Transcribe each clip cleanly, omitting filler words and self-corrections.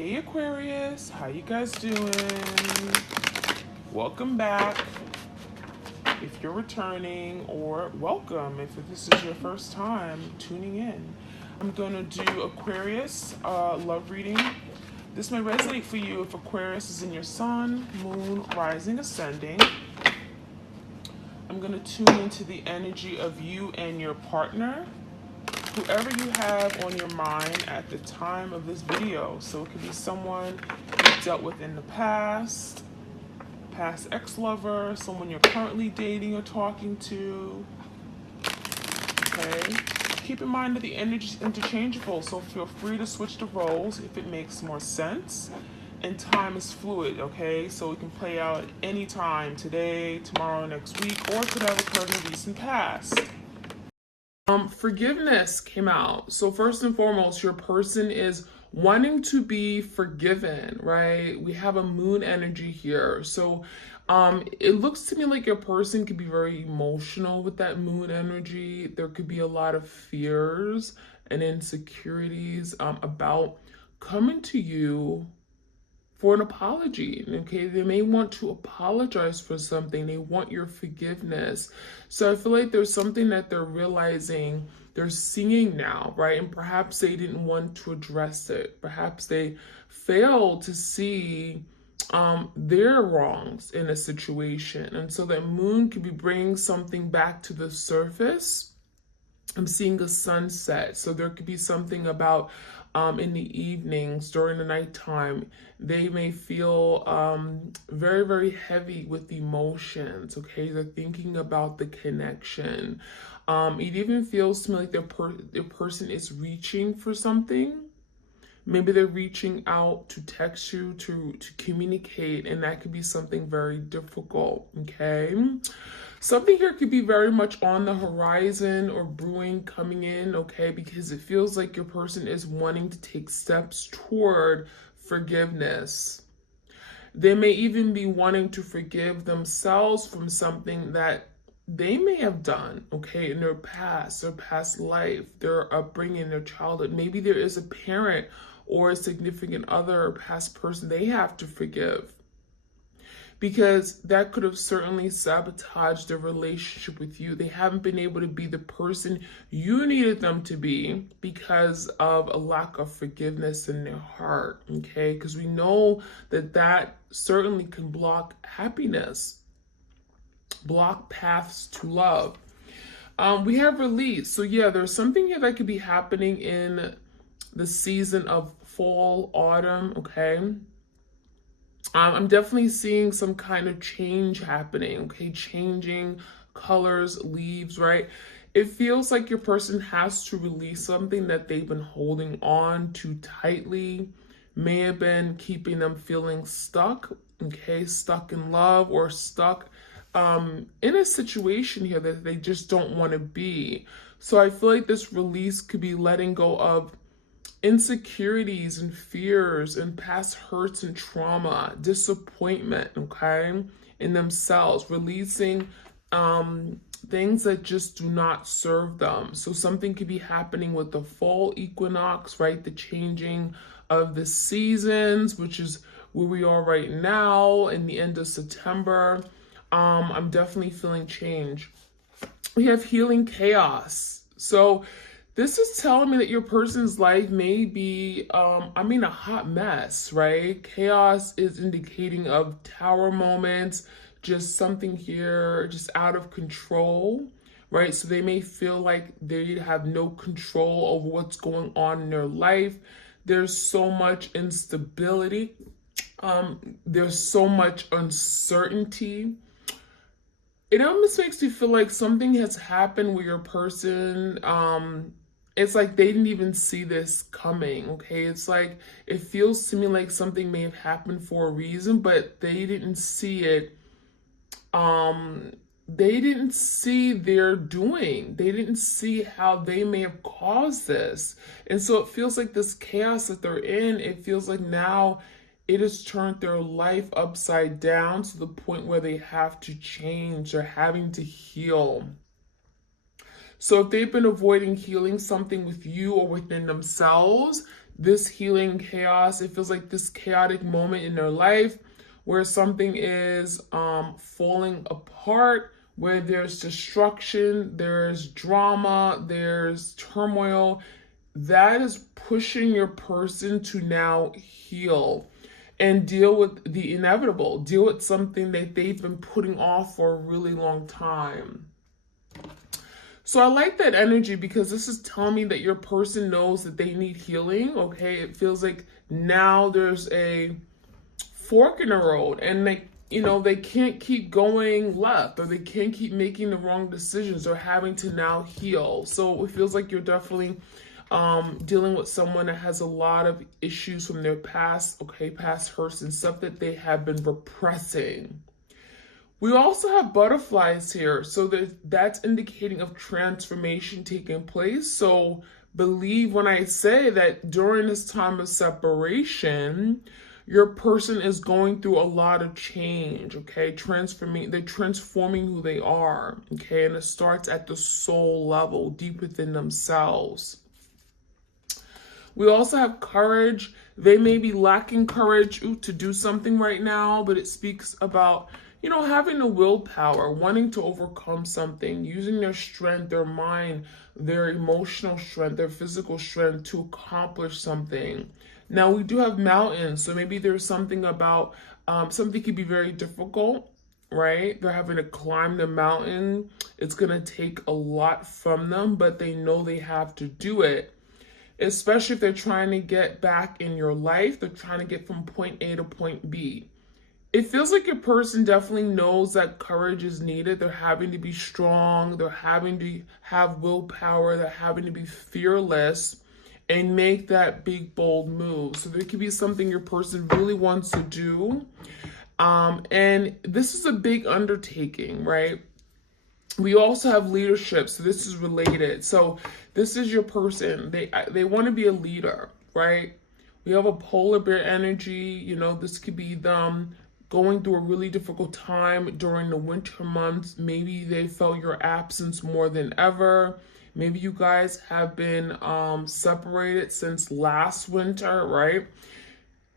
Hey Aquarius, how you guys doing? Welcome back. If you're returning, or welcome if this is your first time tuning in. I'm gonna do Aquarius love reading. This may resonate for you if Aquarius is in your sun, moon, rising, ascending. I'm gonna tune into the energy of you and your partner, whoever you have on your mind at the time of this video. So it could be someone you dealt with in the past ex-lover, someone you're currently dating or talking to. Okay. Keep in mind that the energy is interchangeable, so feel free to switch the roles if it makes more sense. And time is fluid, okay? So it can play out any time, today, tomorrow, next week, or could have occurred in the recent past. Forgiveness came out. So first and foremost, your person is wanting to be forgiven, right? We have a moon energy here. So it looks to me like your person could be very emotional with that moon energy. There could be a lot of fears and insecurities about coming to you for an apology. Okay, they may want to apologize for something. They want your forgiveness. So I feel like there's something that they're realizing, they're seeing now, right? And perhaps they didn't want to address it. Perhaps they failed to see their wrongs in a situation. And so that moon could be bringing something back to the surface. I'm seeing a sunset. So there could be something about in the evenings, during the nighttime, they may feel very, very heavy with emotions, okay? They're thinking about the connection. It even feels to me like their person is reaching for something. Maybe they're reaching out to text you, to communicate, and that could be something very difficult, okay? Something here could be very much on the horizon or brewing, coming in, okay? Because it feels like your person is wanting to take steps toward forgiveness. They may even be wanting to forgive themselves from something that they may have done, okay, in their past life, their upbringing, their childhood. Maybe there is a parent or a significant other or past person they have to forgive, because that could have certainly sabotaged their relationship with you. They haven't been able to be the person you needed them to be because of a lack of forgiveness in their heart, okay? Because we know that that certainly can block happiness, block paths to love. We have release. So yeah, there's something here that could be happening in the season of fall, autumn, okay? I'm definitely seeing some kind of change happening, okay? Changing colors, leaves, right? It feels like your person has to release something that they've been holding on too tightly, may have been keeping them feeling stuck, okay? Stuck in love or stuck in a situation here that they just don't want to be. So I feel like this release could be letting go of insecurities and fears and past hurts and trauma, disappointment, okay, in themselves, releasing things that just do not serve them. So something could be happening with the fall equinox, right? The changing of the seasons, which is where we are right now in the end of September. I'm definitely feeling change. We have healing chaos. So this is telling me that your person's life may be, a hot mess, right? Chaos is indicating of tower moments, just something here, just out of control, right? So they may feel like they have no control over what's going on in their life. There's so much instability. There's so much uncertainty. It almost makes you feel like something has happened where your person, it's like they didn't even see this coming, okay? It's like, it feels to me like something may have happened for a reason, but they didn't see it. They didn't see their doing. They didn't see how they may have caused this. And so it feels like this chaos that they're in, it feels like now it has turned their life upside down to the point where they have to change. They're having to heal. So if they've been avoiding healing something with you or within themselves, this healing chaos. It feels like this chaotic moment in their life where something is falling apart, where there's destruction, there's drama, there's turmoil. That is pushing your person to now heal and deal with the inevitable, deal with something that they've been putting off for a really long time. So I like that energy because this is telling me that your person knows that they need healing, okay? It feels like now there's a fork in the road and they can't keep going left, or they can't keep making the wrong decisions, or having to now heal. So it feels like you're definitely dealing with someone that has a lot of issues from their past, okay, past hurts and stuff that they have been repressing. We also have butterflies here, so that's indicating of transformation taking place. So believe when I say that during this time of separation, your person is going through a lot of change, okay? They're transforming who they are, okay? And it starts at the soul level, deep within themselves. We also have courage. They may be lacking courage to do something right now, but it speaks about, having the willpower, wanting to overcome something, using their strength, their mind, their emotional strength, their physical strength to accomplish something. Now, we do have mountains, so maybe there's something about something could be very difficult, right? They're having to climb the mountain. It's going to take a lot from them, but they know they have to do it. Especially if they're trying to get back in your life, they're trying to get from point A to point B. It feels like your person definitely knows that courage is needed. They're having to be strong. They're having to have willpower. They're having to be fearless and make that big, bold move. So there could be something your person really wants to do. And this is a big undertaking, right? We also have leadership, so this is related. So this is your person. They want to be a leader, right? We have a polar bear energy. This could be them going through a really difficult time during the winter months. Maybe they felt your absence more than ever. Maybe you guys have been separated since last winter, right?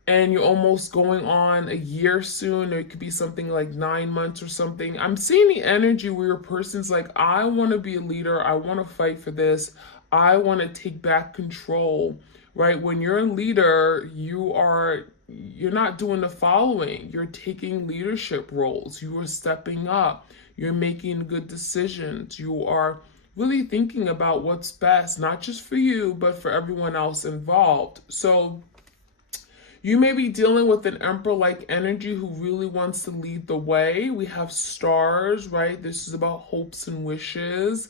And you're almost going on a year soon, or it could be something like 9 months or something. I'm seeing the energy where your person's like, I want to be a leader. I want to fight for this. I want to take back control, right? When you're a leader, you're not doing the following. You're taking leadership roles. You are stepping up. You're making good decisions. You are really thinking about what's best, not just for you, but for everyone else involved. So you may be dealing with an emperor-like energy who really wants to lead the way. We have stars, right? This is about hopes and wishes,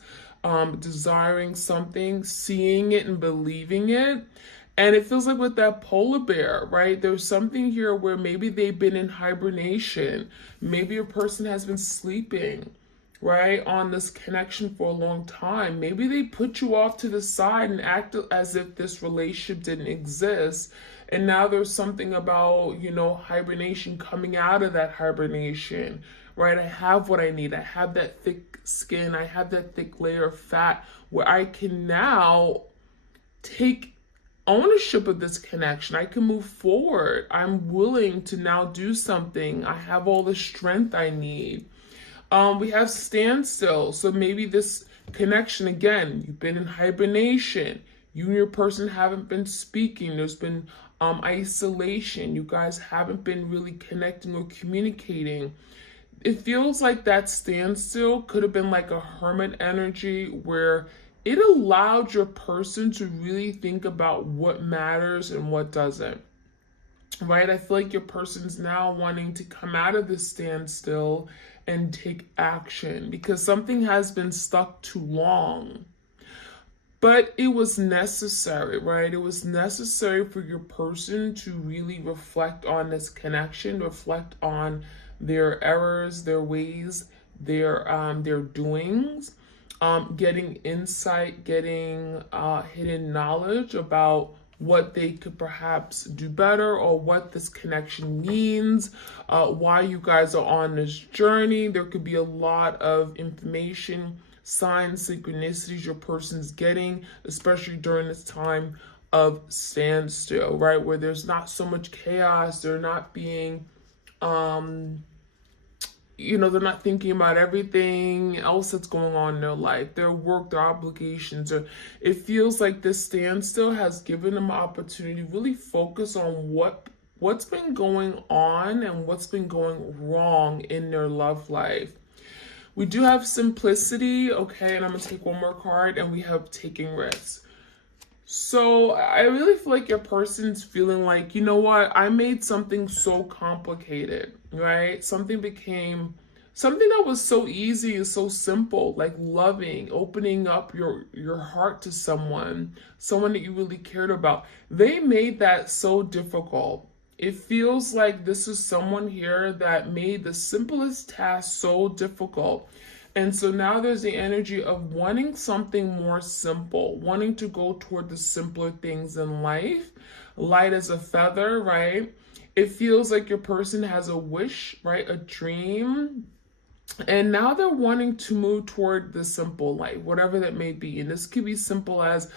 desiring something, seeing it and believing it. And it feels like with that polar bear, right? There's something here where maybe they've been in hibernation. Maybe your person has been sleeping, right, on this connection for a long time. Maybe they put you off to the side and acted as if this relationship didn't exist. And now there's something about, hibernation, coming out of that hibernation, right? I have what I need. I have that thick skin. I have that thick layer of fat where I can now take ownership of this connection. I can move forward. I'm willing to now do something. I have all the strength I need. We have standstill. So maybe this connection, again, you've been in hibernation. You and your person haven't been speaking. There's been isolation. You guys haven't been really connecting or communicating. It feels like that standstill could have been like a hermit energy where it allowed your person to really think about what matters and what doesn't. Right? I feel like your person's now wanting to come out of this standstill and take action because something has been stuck too long. But it was necessary, right? It was necessary for your person to really reflect on this connection, reflect on their errors, their ways, their doings, getting insight, getting hidden knowledge about what they could perhaps do better or what this connection means, why you guys are on this journey. There could be a lot of information, signs, synchronicities your person's getting, especially during this time of standstill, right? Where there's not so much chaos, they're not being, they're not thinking about everything else that's going on in their life, their work, their obligations, or it feels like this standstill has given them an opportunity to really focus on what's been going on and what's been going wrong in their love life. We do have simplicity, okay, and I'm gonna take one more card, and we have taking risks. So I really feel like your person's feeling like, you know what, I made something so complicated, right? Something that was so easy and so simple, like loving, opening up your heart to someone that you really cared about. They made that so difficult. It feels like this is someone here that made the simplest task so difficult. And so now there's the energy of wanting something more simple, wanting to go toward the simpler things in life, light as a feather, right? It feels like your person has a wish, right? A dream. And now they're wanting to move toward the simple life, whatever that may be. And this could be simple as,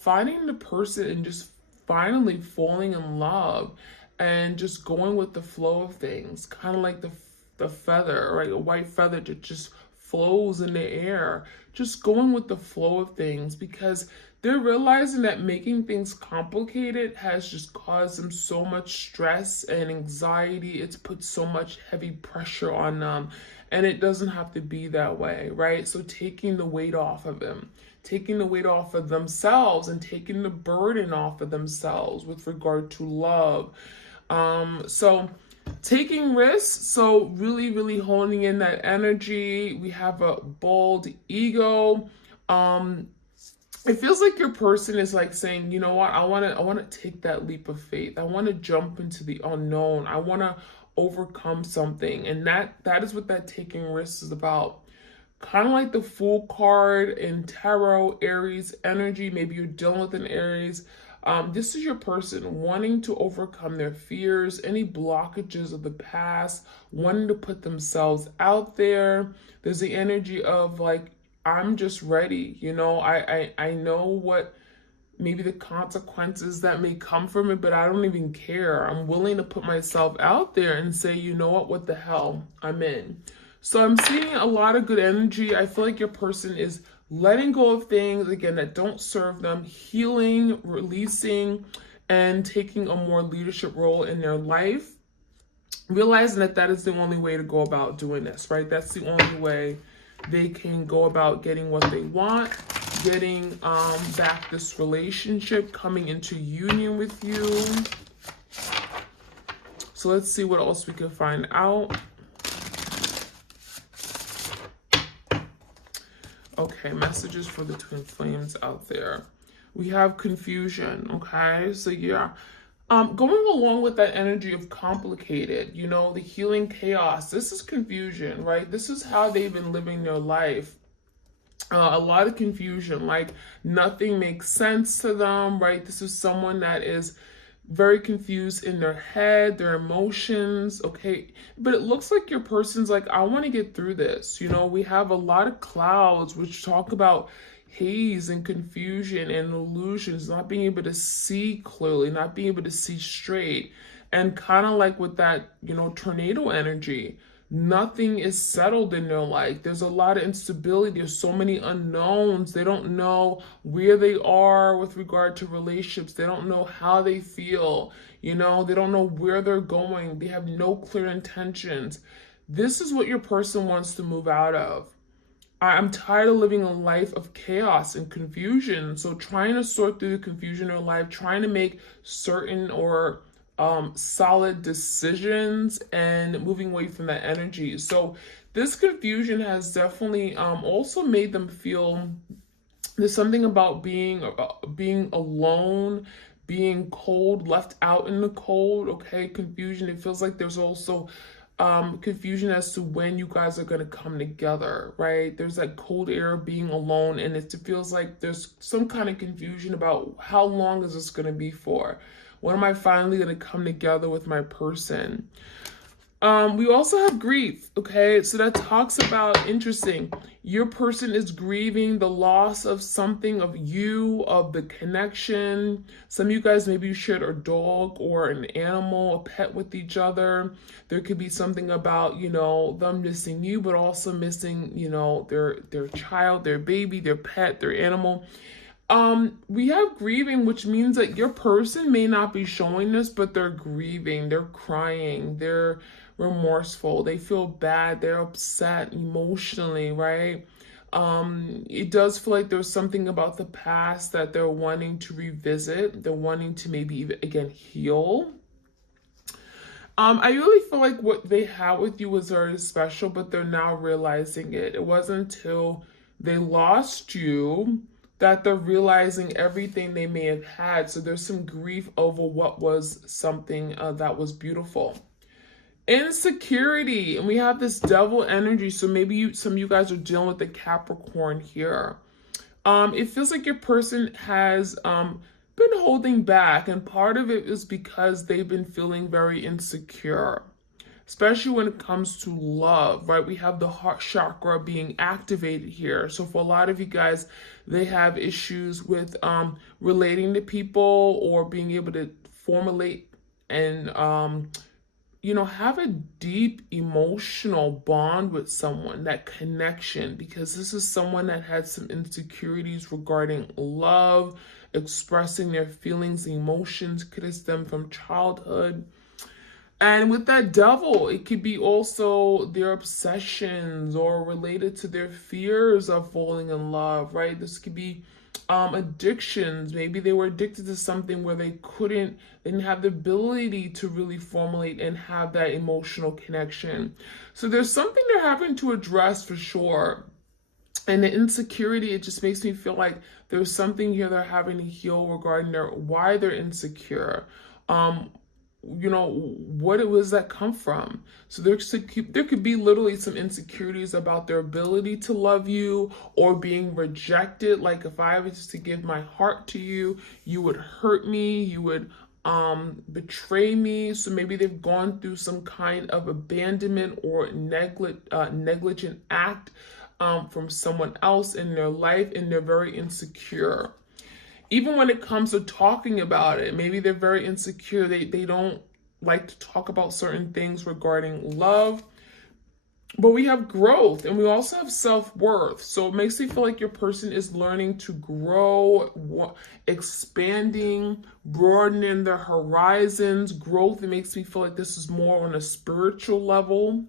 finding the person and just finally falling in love and just going with the flow of things, kind of like the feather, right? A white feather that just flows in the air, just going with the flow of things, because they're realizing that making things complicated has just caused them so much stress and anxiety. It's put so much heavy pressure on them, and it doesn't have to be that way, right? So taking the weight off of them, taking the weight off of themselves, and taking the burden off of themselves with regard to love. So taking risks, so really, really honing in that energy. We have a bold ego. It feels like your person is like saying, you know what, I want to take that leap of faith. I want to jump into the unknown. I want to overcome something. And that is what that taking risks is about. Kind of like the Fool card in Tarot, Aries energy. Maybe you're dealing with an Aries. This is your person wanting to overcome their fears, any blockages of the past, wanting to put themselves out there. There's the energy of like, I'm just ready. I know what maybe the consequences that may come from it, but I don't even care. I'm willing to put myself out there and say, you know what the hell, I'm in. So I'm seeing a lot of good energy. I feel like your person is letting go of things, again, that don't serve them, healing, releasing, and taking a more leadership role in their life. Realizing that is the only way to go about doing this, right? That's the only way they can go about getting what they want, getting back this relationship, coming into union with you. So let's see what else we can find out. Okay, messages for the twin flames out there. We have confusion, okay? So yeah, going along with that energy of complicated, the healing chaos, this is confusion, right? This is how they've been living their life. A lot of confusion, like nothing makes sense to them, right? This is someone that is very confused in their head, their emotions, okay? But it looks like your person's like, I want to get through this. We have a lot of clouds which talk about haze and confusion and illusions, not being able to see clearly, not being able to see straight. And kind of like with that, tornado energy, nothing is settled in their life. There's a lot of instability. There's so many unknowns. They don't know where they are with regard to relationships. They don't know how they feel. They don't know where they're going. They have no clear intentions. This is what your person wants to move out of. I'm tired of living a life of chaos and confusion. So trying to sort through the confusion in their life, trying to make certain or solid decisions and moving away from that energy. So this confusion has definitely also made them feel there's something about being alone, being cold, left out in the cold, okay? Confusion. It feels like there's also confusion as to when you guys are going to come together, right? There's that cold air of being alone, and it feels like there's some kind of confusion about how long is this going to be for? When am I finally going to come together with my person? We also have grief, okay? So that talks about, interesting, your person is grieving the loss of something, of you, of the connection. Some of you guys, maybe you shared a dog or an animal, a pet with each other. There could be something about, you know, them missing you, but also missing, you know, their child, their baby, their pet, their animal. We have grieving, which means that your person may not be showing this, but they're grieving, they're crying, they're remorseful, they feel bad, they're upset emotionally, right? It does feel like there's something about the past that they're wanting to revisit, they're wanting to maybe even again heal. I really feel like what they had with you was very special, but they're now realizing it. It wasn't until they lost you that they're realizing everything they may have had. So there's some grief over what was something that was beautiful. Insecurity, and we have this devil energy. So maybe some of you guys are dealing with the Capricorn here. It feels like your person has been holding back, and part of it is because they've been feeling very insecure, especially when it comes to love, right? We have the heart chakra being activated here. So for a lot of you guys, they have issues with relating to people or being able to formulate and you know, have a deep emotional bond with someone, that connection, because this is someone that had some insecurities regarding love, expressing their feelings, emotions, could have stemmed from childhood. And with that devil, it could be also their obsessions or related to their fears of falling in love, right? This could be addictions. Maybe they were addicted to something where they didn't have the ability to really formulate and have that emotional connection. So there's something they're having to address for sure. And the insecurity, it just makes me feel like there's something here they're having to heal regarding why they're insecure. You know, what it was that come from. So there could be literally some insecurities about their ability to love you or being rejected. Like if I was to give my heart to you, you would hurt me, you would betray me. So maybe they've gone through some kind of abandonment or negligent act from someone else in their life, and they're very insecure. Even when it comes to talking about it, maybe they're very insecure. They don't like to talk about certain things regarding love. But we have growth, and we also have self-worth. So it makes me feel like your person is learning to grow, expanding, broadening their horizons. Growth, it makes me feel like this is more on a spiritual level.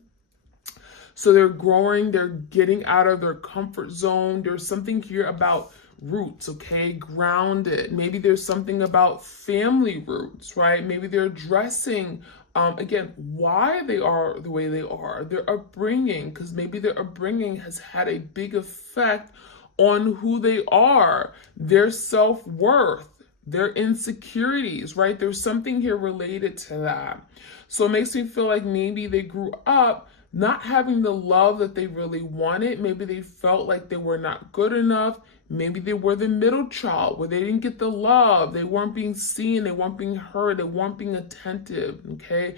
So they're growing, they're getting out of their comfort zone. There's something here about roots, okay? Grounded. Maybe there's something about family roots, right? Maybe they're addressing, again, why they are the way they are, their upbringing, because maybe their upbringing has had a big effect on who they are, their self-worth, their insecurities, right? There's something here related to that. So it makes me feel like maybe they grew up not having the love that they really wanted. Maybe they felt like they were not good enough. Maybe they were the middle child where they didn't get the love. They weren't being seen. They weren't being heard. They weren't being attentive, okay?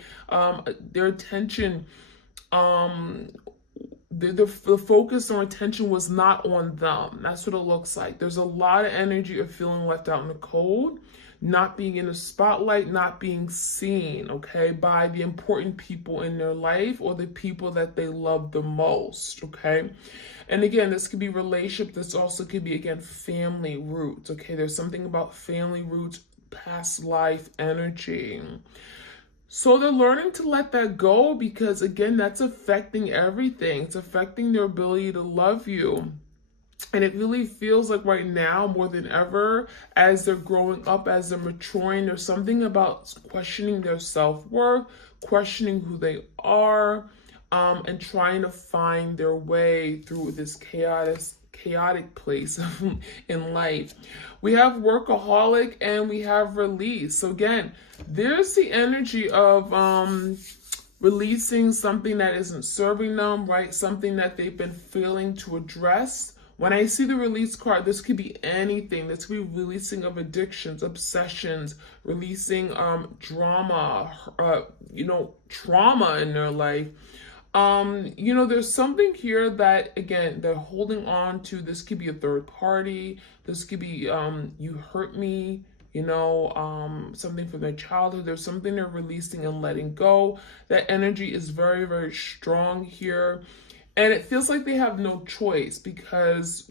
Their attention, the focus or attention was not on them. That's what it looks like. There's a lot of energy of feeling left out in the cold, not being in the spotlight, not being seen, okay, by the important people in their life or the people that they love the most, okay? And again, this could be relationship. This also could be, again, family roots, okay? There's something about family roots, past life energy. So they're learning to let that go because, again, that's affecting everything. It's affecting their ability to love you. And it really feels like right now, more than ever, as they're growing up, as they're maturing, there's something about questioning their self-worth, questioning who they are, and trying to find their way through this chaotic place in life. We have workaholic and we have release. So again, there's the energy of releasing something that isn't serving them, right? Something that they've been failing to address When I see the release card, this could be anything. This could be releasing of addictions, obsessions, releasing drama, trauma in their life. There's something here that, again, they're holding on to. This could be a third party. This could be you hurt me, something from their childhood. There's something they're releasing and letting go. That energy is very, very strong here. And it feels like they have no choice, because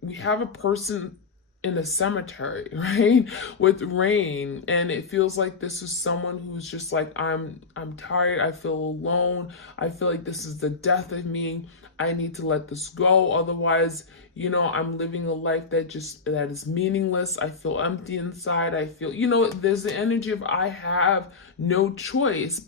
we have a person in a cemetery, right? With rain. And it feels like this is someone who's just like, I'm tired. I feel alone. I feel like this is the death of me. I need to let this go. Otherwise, I'm living a life that is meaningless. I feel empty inside. I feel, there's the energy of I have no choice.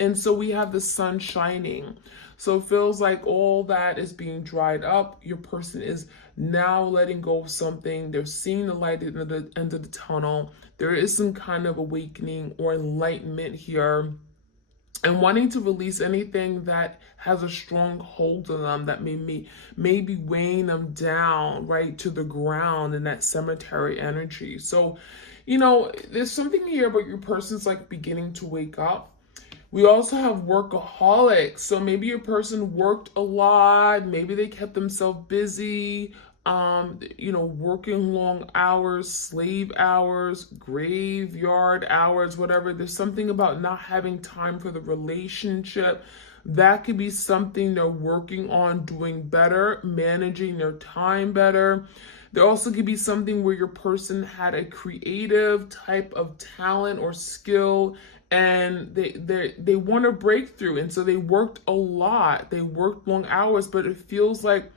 And so we have the sun shining. So it feels like all that is being dried up. Your person is now letting go of something. They're seeing the light at the end of the tunnel. There is some kind of awakening or enlightenment here, and wanting to release anything that has a strong hold on them, that may be weighing them down, right, to the ground in that cemetery energy. So, there's something here about your person's like beginning to wake up. We also have workaholics. So maybe your person worked a lot. Maybe they kept themselves busy, working long hours, slave hours, graveyard hours, whatever. There's something about not having time for the relationship. That could be something they're working on doing better, managing their time better. There also could be something where your person had a creative type of talent or skill, and they want a breakthrough, and so they worked a lot. They worked long hours, but it feels like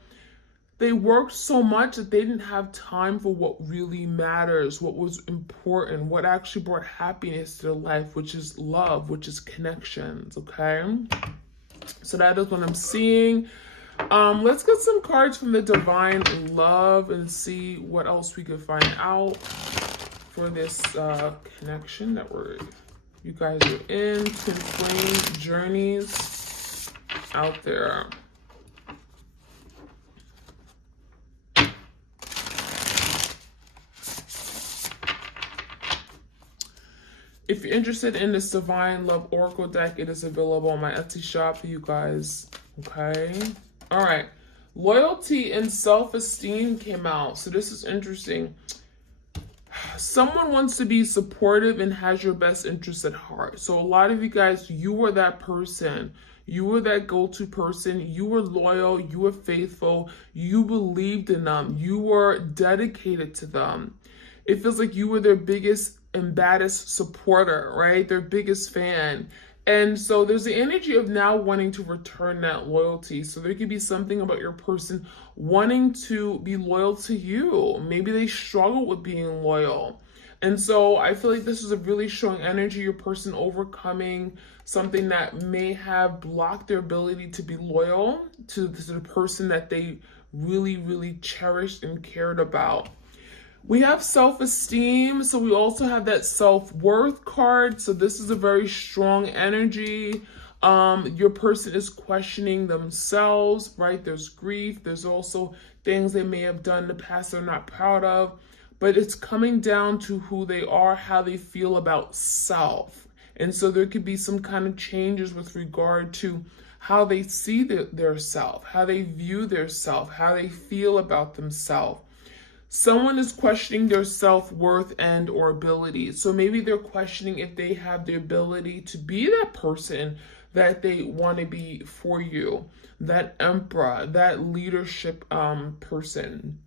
they worked so much that they didn't have time for what really matters, what was important, what actually brought happiness to their life, which is love, which is connections, okay? So that is what I'm seeing. Let's get some cards from the Divine Love and see what else we could find out for this connection that you guys are in. Twin flame journeys out there. If you're interested in this Divine Love Oracle deck, it is available on my Etsy shop for you guys. Okay. All right. Loyalty and self-esteem came out. So this is interesting. Someone wants to be supportive and has your best interest at heart. So a lot of you guys, you were that person. You were that go-to person. You were loyal. You were faithful. You believed in them. You were dedicated to them. It feels like you were their biggest and baddest supporter, right? Their biggest fan. And so there's the energy of now wanting to return that loyalty. So there could be something about your person wanting to be loyal to you. Maybe they struggle with being loyal. And so I feel like this is a really strong energy, your person overcoming something that may have blocked their ability to be loyal to the person that they really, really cherished and cared about. We have self-esteem, so we also have that self-worth card. So this is a very strong energy. Your person is questioning themselves, right? There's grief. There's also things they may have done in the past they're not proud of. But it's coming down to who they are, how they feel about self. And so there could be some kind of changes with regard to how they see their self, how they view their self, how they feel about themselves. Someone is questioning their self-worth and or abilities. So maybe they're questioning if they have the ability to be that person that they want to be for you, that emperor, that leadership person,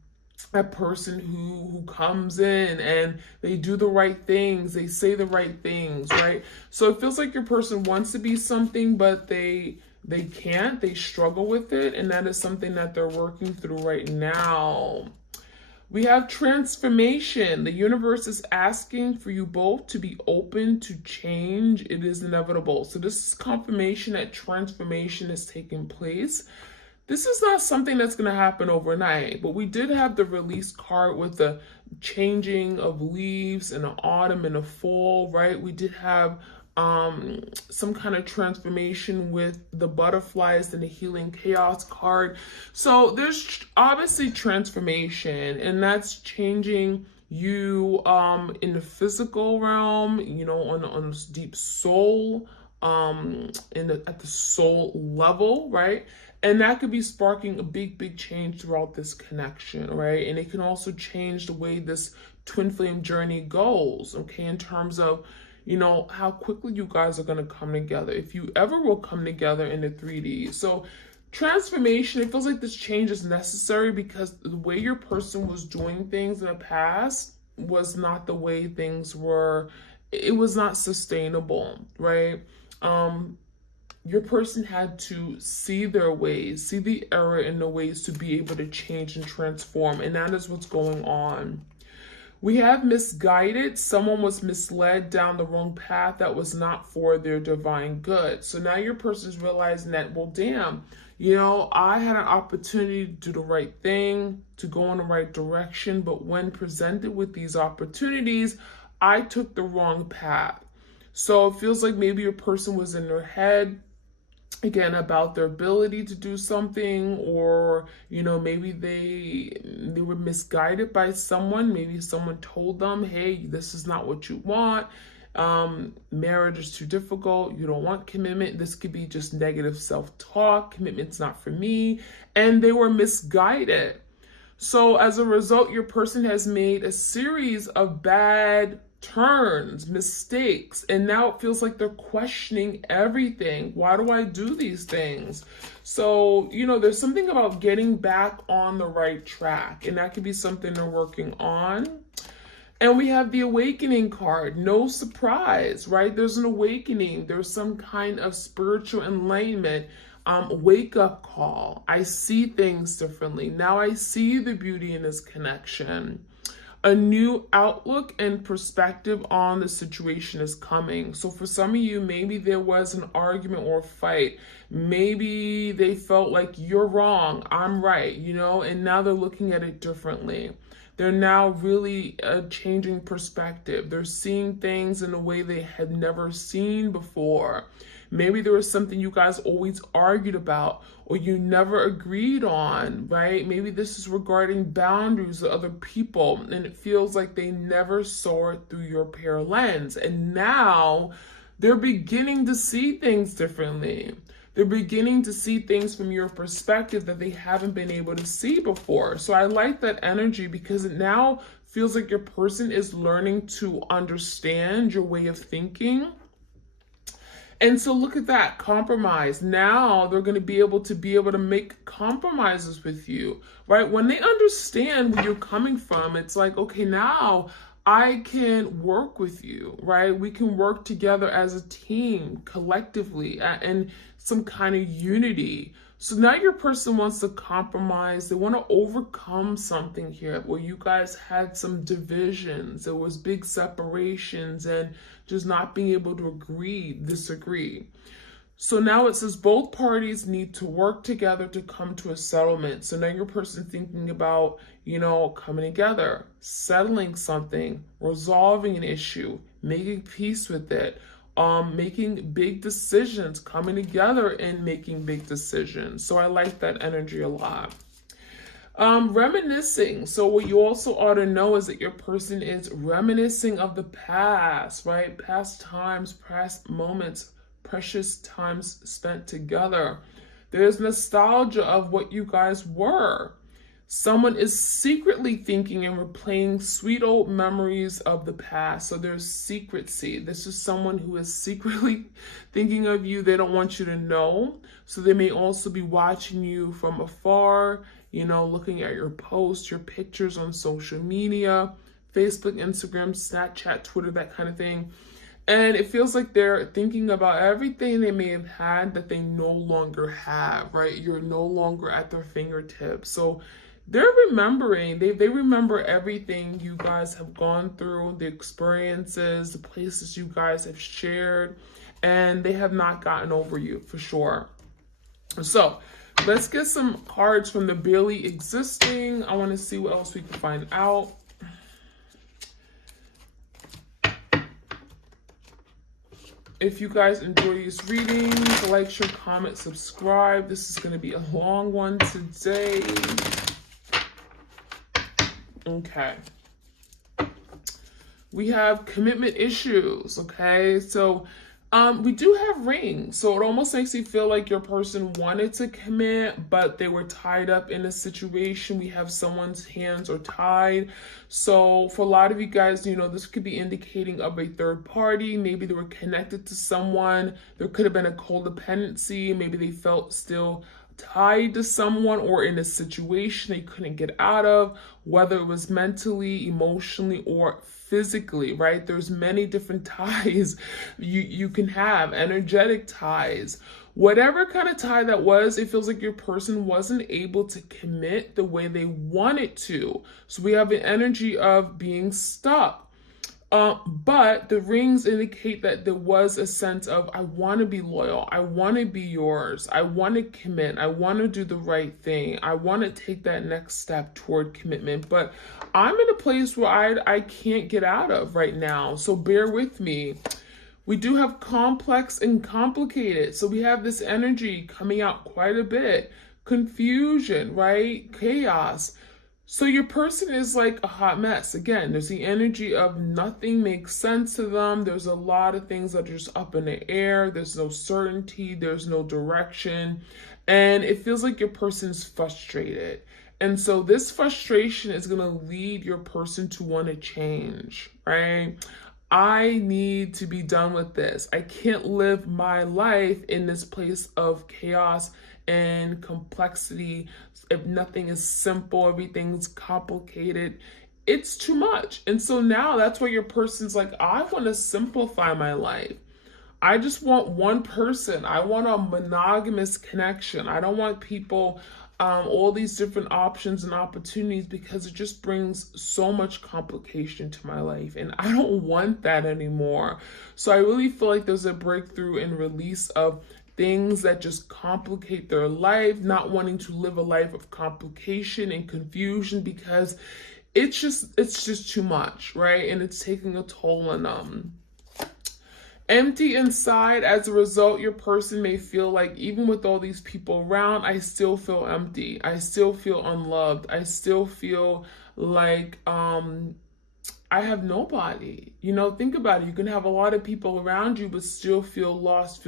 that person who comes in and they do the right things, they say the right things, right? So it feels like your person wants to be something, but they can't, they struggle with it, and that is something that they're working through right now. We have transformation. The universe is asking for you both to be open to change. It is inevitable. So this is confirmation that transformation is taking place. This is not something that's going to happen overnight, but we did have the release card with the changing of leaves in the autumn and the fall, right? We did have some kind of transformation with the butterflies and the healing chaos card. So there's obviously transformation, and that's changing you in the physical realm, you know, on this deep soul, at the soul level, right? And that could be sparking a big change throughout this connection, right? And it can also change the way this twin flame journey goes, okay, in terms of, you know, how quickly you guys are going to come together, if you ever will come together in the 3D. So transformation, it feels like this change is necessary because the way your person was doing things in the past was not the way things were. It was not sustainable, right? Your person had to see their ways, see the error in the ways to be able to change and transform. And that is what's going on. We have misguided. Someone was misled down the wrong path that was not for their divine good. So now your person's realizing that, well, damn, you know, I had an opportunity to do the right thing, to go in the right direction. But when presented with these opportunities, I took the wrong path. So it feels like maybe your person was in their head, again, about their ability to do something, or, you know, maybe they were misguided by someone. Maybe someone told them, hey, this is not what you want. Marriage is too difficult. You don't want commitment. This could be just negative self-talk. Commitment's not for me. And they were misguided. So as a result, your person has made a series of bad turns, mistakes, and now it feels like they're questioning everything. Why do I do these things? So, you know, there's something about getting back on the right track, and that could be something they're working on. And we have the awakening card. No surprise, right? There's an awakening. There's some kind of spiritual enlightenment, wake up call. I see things differently. Now I see the beauty in this connection. A new outlook and perspective on the situation is coming. So for some of you, maybe there was an argument or a fight. Maybe they felt like you're wrong, I'm right, you know, and now they're looking at it differently. They're now really changing perspective. They're seeing things in a way they had never seen before. Maybe there was something you guys always argued about or you never agreed on, right? Maybe this is regarding boundaries of other people, and it feels like they never saw it through your pair lens. And now they're beginning to see things differently. They're beginning to see things from your perspective that they haven't been able to see before. So I like that energy because it now feels like your person is learning to understand your way of thinking. And so look at that, compromise. Now they're going to be able to make compromises with you, right? When they understand where you're coming from, it's like, okay, now I can work with you, right? We can work together as a team, collectively, and some kind of unity. So now your person wants to compromise. They want to overcome something here where you guys had some divisions. There was big separations and just not being able to disagree. So now it says both parties need to work together to come to a settlement. So now your person thinking about, you know, coming together, settling something, resolving an issue, making peace with it, making big decisions, coming together and making big decisions. So I like that energy a lot. Reminiscing. So what you also ought to know is that your person is reminiscing of the past, right? Past times, past moments, precious times spent together. There's nostalgia of what you guys were. Someone is secretly thinking and replaying sweet old memories of the past. So there's secrecy. This is someone who is secretly thinking of you. They don't want you to know. So they may also be watching you from afar, you know, looking at your posts, your pictures on social media, Facebook, Instagram, Snapchat, Twitter, that kind of thing. And it feels like they're thinking about everything they may have had that they no longer have, right? You're no longer at their fingertips. So they're remembering, they remember everything you guys have gone through, the experiences, the places you guys have shared, and they have not gotten over you for sure. So let's get some cards from the barely existing. I want to see what else we can find out. If you guys enjoy these readings, like, share, comment, subscribe. This is going to be a long one today. Okay. We have commitment issues, okay? So we do have rings. So it almost makes you feel like your person wanted to commit, but they were tied up in a situation. We have someone's hands are tied. So for a lot of you guys, you know, this could be indicating of a third party. Maybe they were connected to someone. There could have been a codependency. Maybe they felt still tied to someone or in a situation they couldn't get out of, whether it was mentally, emotionally, or physically, right? There's many different ties you can have, energetic ties. Whatever kind of tie that was, it feels like your person wasn't able to commit the way they wanted to. So we have an energy of being stuck. But the rings indicate that there was a sense of, I want to be loyal. I want to be yours. I want to commit. I want to do the right thing. I want to take that next step toward commitment. But I'm in a place where I can't get out of right now. So bear with me. We do have complex and complicated. So we have this energy coming out quite a bit. Confusion, right? Chaos. So your person is like a hot mess. Again, there's the energy of nothing makes sense to them. There's a lot of things that are just up in the air. There's no certainty. There's no direction. And it feels like your person's frustrated. And so this frustration is going to lead your person to want to change, right? I need to be done with this. I can't live my life in this place of chaos and complexity. If nothing is simple, everything's complicated, it's too much. And so now that's why your person's like, I want to simplify my life. I just want one person. I want a monogamous connection. I don't want people, all these different options and opportunities, because it just brings so much complication to my life. And I don't want that anymore. So I really feel like there's a breakthrough and release of things that just complicate their life, not wanting to live a life of complication and confusion, because it's just too much, right? And it's taking a toll on them. Empty inside. As a result, your person may feel like, even with all these people around, I still feel empty. I still feel unloved. I still feel like I have nobody. You know, think about it. You can have a lot of people around you, but still feel lost,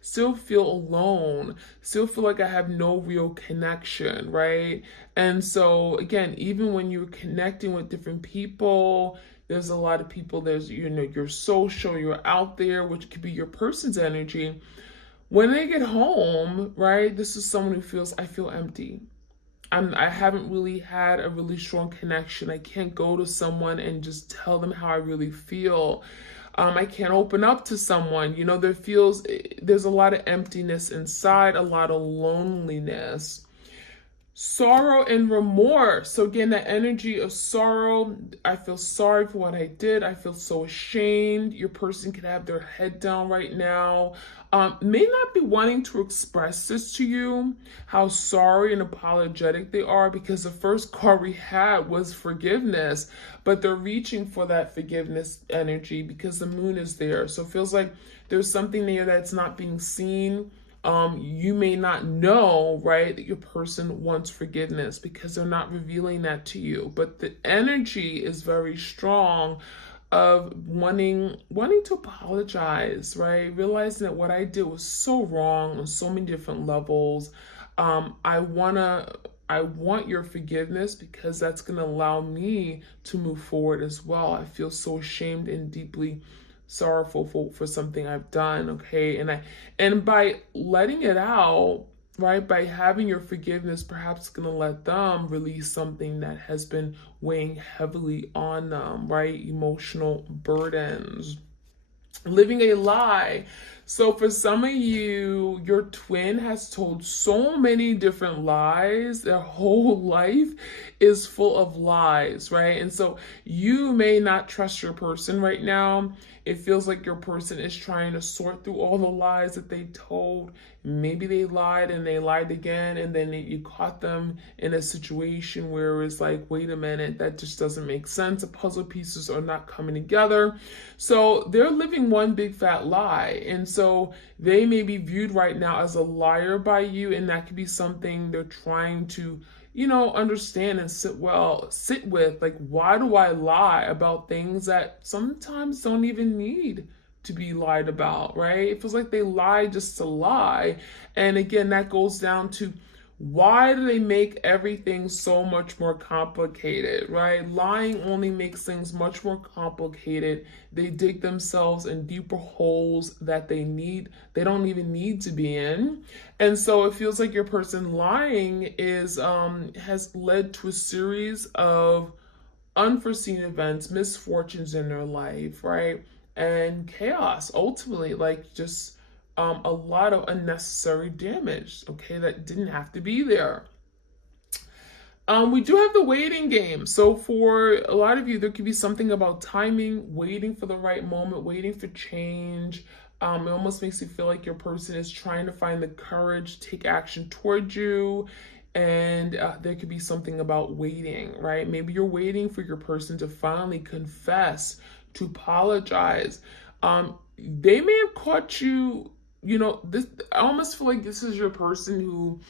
still feel alone, still feel like I have no real connection, right? And so again, even when you're connecting with different people, there's a lot of people, there's, you know, you're social, you're out there, which could be your person's energy. When they get home, right, this is someone who feels, I feel empty. I haven't really had a really strong connection. I can't go to someone and just tell them how I really feel. I can't open up to someone. You know, there's a lot of emptiness inside, a lot of loneliness. Sorrow and remorse. So again, that energy of sorrow. I feel sorry for what I did. I feel so ashamed. Your person could have their head down right now. May not be wanting to express this to you, how sorry and apologetic they are, because the first card we had was forgiveness, but they're reaching for that forgiveness energy because the moon is there. So it feels like there's something there that's not being seen. You may not know, right, that your person wants forgiveness because they're not revealing that to you. But the energy is very strong of wanting to apologize, right? Realizing that what I did was so wrong on so many different levels. I want your forgiveness because that's going to allow me to move forward as well. I feel so ashamed and deeply sorrowful for something I've done, okay? And by letting it out, right, by having your forgiveness, perhaps going to let them release something that has been weighing heavily on them, right? Emotional burdens. Living a lie. So for some of you, your twin has told so many different lies. Their whole life is full of lies, right? And so you may not trust your person right now. It feels like your person is trying to sort through all the lies that they told. Maybe they lied and they lied again, and then you caught them in a situation where it's like, wait a minute, that just doesn't make sense. The puzzle pieces are not coming together. So they're living one big fat lie. And so they may be viewed right now as a liar by you, and that could be something they're trying to understand and sit with. Like, why do I lie about things that sometimes don't even need to be lied about, right? It feels like they lie just to lie. And again, that goes down to, why do they make everything so much more complicated, right? Lying only makes things much more complicated. They dig themselves in deeper holes that they don't even need to be in. And so it feels like your person lying has led to a series of unforeseen events, misfortunes in their life, right? And chaos, ultimately, like just a lot of unnecessary damage, okay, that didn't have to be there. We do have the waiting game. So for a lot of you, there could be something about timing, waiting for the right moment, waiting for change. It almost makes you feel like your person is trying to find the courage to take action towards you. And there could be something about waiting, right? Maybe you're waiting for your person to finally confess, to apologize. They may have caught you, this, I almost feel like this is your person who,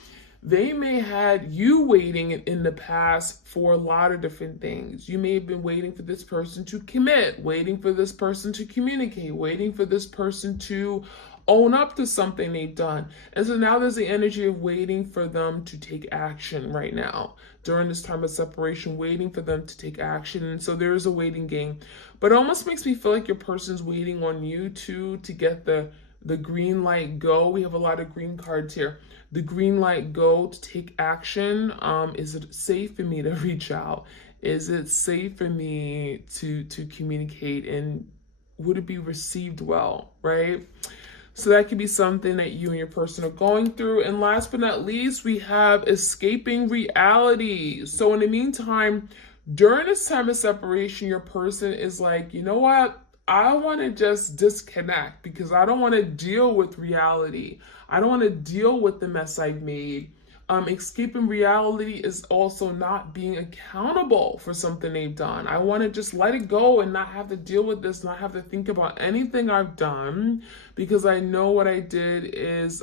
they may had you waiting in the past for a lot of different things. You may have been waiting for this person to commit, waiting for this person to communicate, waiting for this person to own up to something they've done. And so now there's the energy of waiting for them to take action right now during this time of separation, waiting for them to take action. And so there's a waiting game. But it almost makes me feel like your person's waiting on you to get the green light go. We have a lot of green cards here. The green light go to take action. Is it safe for me to reach out? Is it safe for me to communicate? And would it be received well, right? So that could be something that you and your person are going through. And last but not least, we have escaping reality. So in the meantime, during this time of separation, your person is like, you know what? I want to just disconnect because I don't want to deal with reality. I don't want to deal with the mess I've made. Escaping reality is also not being accountable for something they've done. I want to just let it go and not have to deal with this, not have to think about anything I've done, because I know what I did is,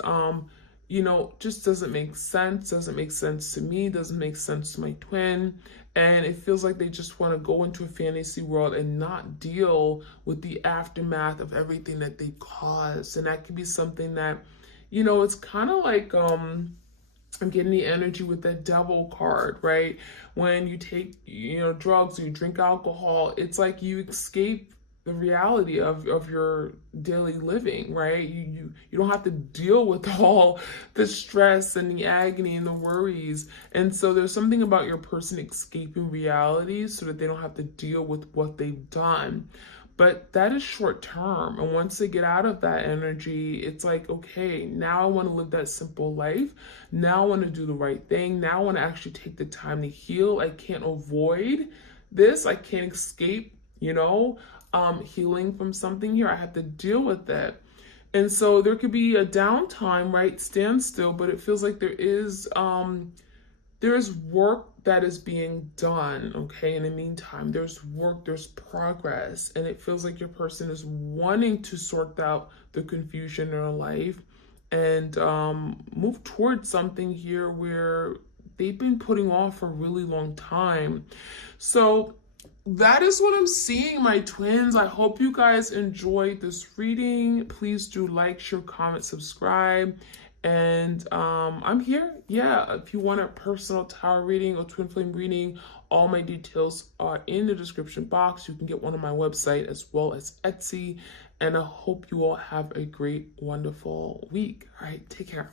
just doesn't make sense to me, doesn't make sense to my twin. And it feels like they just want to go into a fantasy world and not deal with the aftermath of everything that they caused. And that could be something that, it's kind of like, I'm getting the energy with that devil card, right? When you take, drugs or you drink alcohol, it's like you escape the reality of your daily living, right? You don't have to deal with all the stress and the agony and the worries. And so there's something about your person escaping reality so that they don't have to deal with what they've done. But that is short term. And once they get out of that energy, it's like, okay, now I want to live that simple life. Now I want to do the right thing. Now I want to actually take the time to heal. I can't avoid this. I can't escape, healing from something here. I have to deal with it. And so there could be a downtime, right? Standstill, but it feels like there is work that is being done, okay? In the meantime, there's work, there's progress, and it feels like your person is wanting to sort out the confusion in their life and move towards something here where they've been putting off for a really long time. So that is what I'm seeing, my twins. I hope you guys enjoyed this reading. Please do like, share, comment, subscribe. And I'm here. Yeah, if you want a personal tarot reading or twin flame reading, all my details are in the description box. You can get one on my website as well as Etsy. And I hope you all have a great, wonderful week. All right, take care.